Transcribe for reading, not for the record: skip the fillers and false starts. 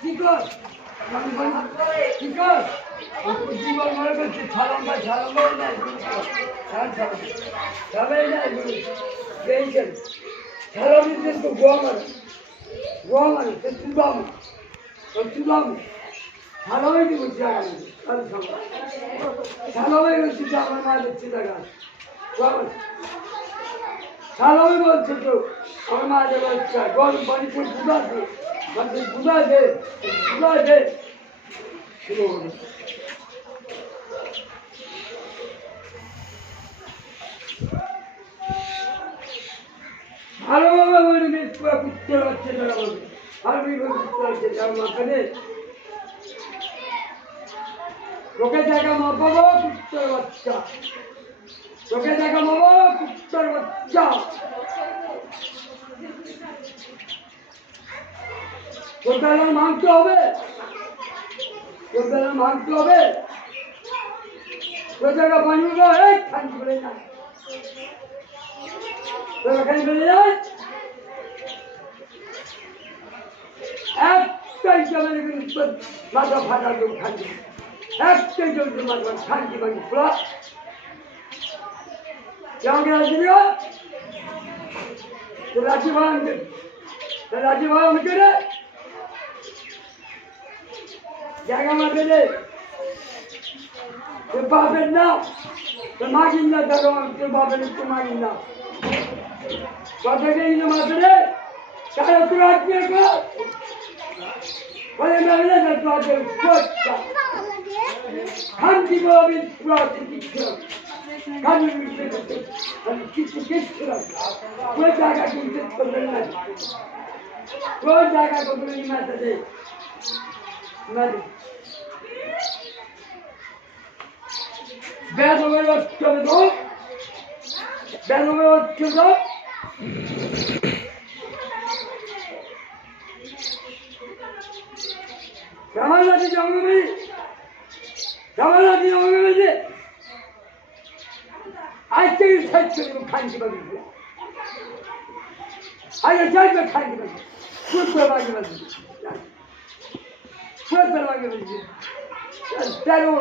কি কর কি কর জীবন মনে করছি ছাড়াঙ্গা ছাড়াঙ্গাই নাই ছাড়াই নাই পেয়েছেন ছাড়াবি কিন্তু গোয়া মানে সে চুদাম ছাড়াই দিব ছাড়াই বলছি যে আমার মা দিচ্ছি টাকা ছাড়াই বলছে তো আমার মা দেওয়া ইচ্ছা গরম পানিতে বুঝাছে শুরু হবে ভালোভাবে বলি পুরো কুত্তে হচ্ছে তারা বলবে ভালোভাবে কুত্তে হচ্ছে তার মাথানে লোকে জায়গা মাপাবো কুত্তর বাচ্চা লোকে জায়গা মাবো কুত্তর বাচ্চা কোথায় মাংস হবে কোথায় মাংস হবে কোথায় পানি এই খালি করে না খালি করে যায় একটাই জমের মাথা ফাটা লোক খালি একটাই জমতে মাথা শান্তি পানি খোলা কেমন আসবি রাজি ভাড়া আমাকে রে জায়গা মাঠে রে তোর বাপের না তোর মাগিন না তোর বাপের তোর মাগিন না কথাকে ইনো মাঠে রে তাহলে তোর আত্মীয় বলে মেলে না তোদের শান্তি বলবি কিছু কোন জায়গা কিন্তু করবেন না কোন জায়গা করবেন মাথাতে বেদমের হচ্ছে বেদমের হচ্ছে কেমন লাগে জঙ্গলে কেমন লাগে জঙ্গলে আজ থেকে সাইড করে খানতে পারবি আগে যাইবে খানতে পারবি খুব করে বাগে বাজি খুব করে বাগে বাজি তেরো